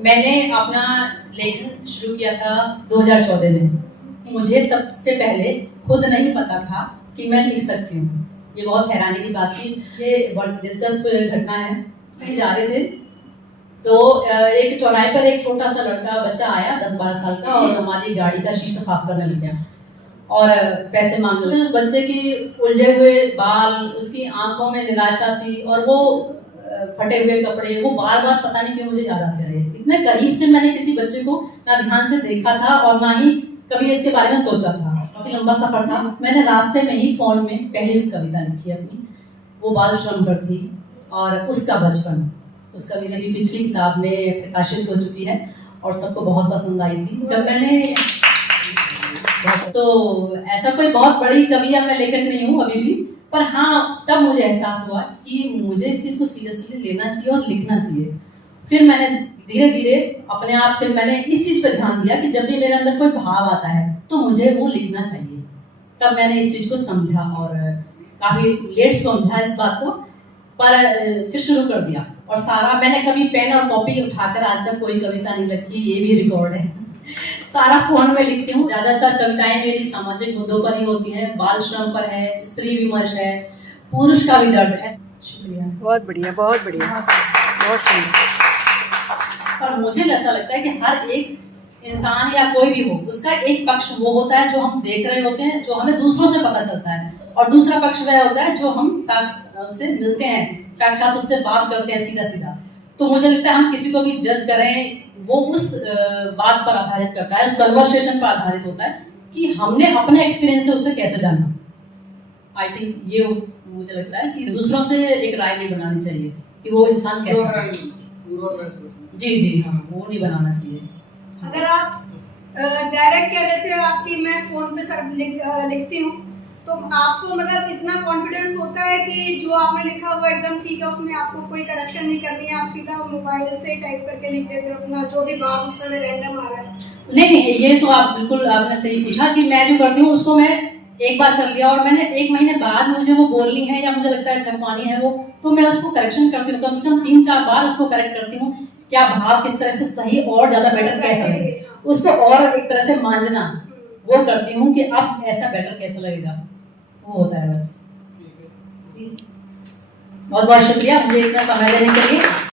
मैंने अपना लेखन शुरू किया था 2014 में। मुझे तब से पहले खुद नहीं पता था कि मैं लिख सकती हूँ। ये बहुत हैरानी की बात थी। ये बहुत दिलचस्प घटना है। कहीं जा रहे थे तो एक चौराहे पर एक छोटा सा लड़का बच्चा आया 10-12 साल का और हमारी गाड़ी का शीशा साफ करने लग गया और पैसे मांग रहे थे। उस बच्चे की उलझे हुए बाल, उसकी आंखों में निराशा सी और वो फटे हुए कपड़े, वो बार बार पता नहीं क्यों मुझे याद आते रहे। इतने करीब से मैंने किसी बच्चे को ना ध्यान से देखा था और ना ही कभी इसके बारे में सोचा था। काफी लंबा सफर था। मैंने रास्ते में ही फोन में पहली कविता लिखी अपनी, वो बाल श्रम पर थी और उसका बचपन। उस कविता की पिछली किताब में प्रकाशित हो चुकी है और सबको बहुत पसंद आई थी। जब मैंने तो ऐसा कोई बहुत बड़ी कविया मैं लेखक नहीं हूँ अभी भी, पर हाँ तब मुझे एहसास हुआ कि मुझे इस चीज को सीरियसली लेना चाहिए और लिखना चाहिए। फिर मैंने धीरे धीरे अपने आप फिर मैंने इस चीज पर ध्यान दिया कि जब भी मेरे अंदर कोई भाव आता है तो मुझे वो लिखना चाहिए। तब मैंने इस चीज को समझा और काफी लेट समझा इस बात को, पर फिर शुरू कर दिया। और सारा मैंने कभी पेन और कॉपी उठाकर आज तक कोई कविता नहीं लिखी, ये भी रिकॉर्ड है। सारा फोन में लिखती हूँ। ज्यादातर कविताएं मेरी सामाजिक मुद्दों पर ही होती है, बाल श्रम पर है, स्त्री विमर्श है, पुरुष का भी दर्द है। शुक्रिया। बहुत बढ़िया, बहुत बढ़िया, बहुत सुंदर। पर मुझे ऐसा लगता है कि हर एक इंसान या कोई भी हो, उसका एक पक्ष वो होता है जो हम देख रहे होते हैं, जो हमें दूसरों से पता चलता है, और दूसरा पक्ष वह होता है जो हम उससे मिलते हैं, साक्षात उससे बात करते हैं सीधा सीधा। तो मुझे लगता है हम किसी को भी जज करें वो उस बात पर आधारित करता है, उस कन्वर्सेशन पर आधारित होता है कि हमने अपने एक्सपीरियंस से उसे कैसे जाना। आई थिंक ये मुझे लगता है कि दूसरों से एक राय नहीं बनानी चाहिए कि वो इंसान कैसा है। जी हाँ, वो नहीं बनाना चाहिए। अगर आप डायरेक्ट कह रहे थे आपकी मैं फोन पे सब लिखती हूँ, तो आपको मतलब इतना कॉन्फिडेंस होता है कि जो आपने लिखा वो एकदम ठीक है, उसमें आपको कोई करेक्शन नहीं करनी है, आप सीधा मोबाइल से टाइप करके लिख देते हो अपना जो भी भाव उस समय रैंडम आ रहा है? नहीं, ये तो आप बिल्कुल आपने सही पूछा कि मैं जो करती हूँ उसको मैं एक बार कर लिया और मैंने 1 महीने बाद मुझे वो बोलनी है या मुझे लगता है छपवानी है वो, तो मैं उसको करेक्शन करती हूँ। कम से कम 3-4 बार उसको करेक्ट करती हूँ, क्या भाव किस तरह से सही और ज्यादा बेटर कैसा लगे, उसको और एक तरह से मांझना वो करती हूँ कि अब ऐसा बेटर कैसा लगेगा, वो होता है बस। जी बहुत बहुत शुक्रिया मुझे इतना समय देने के लिए।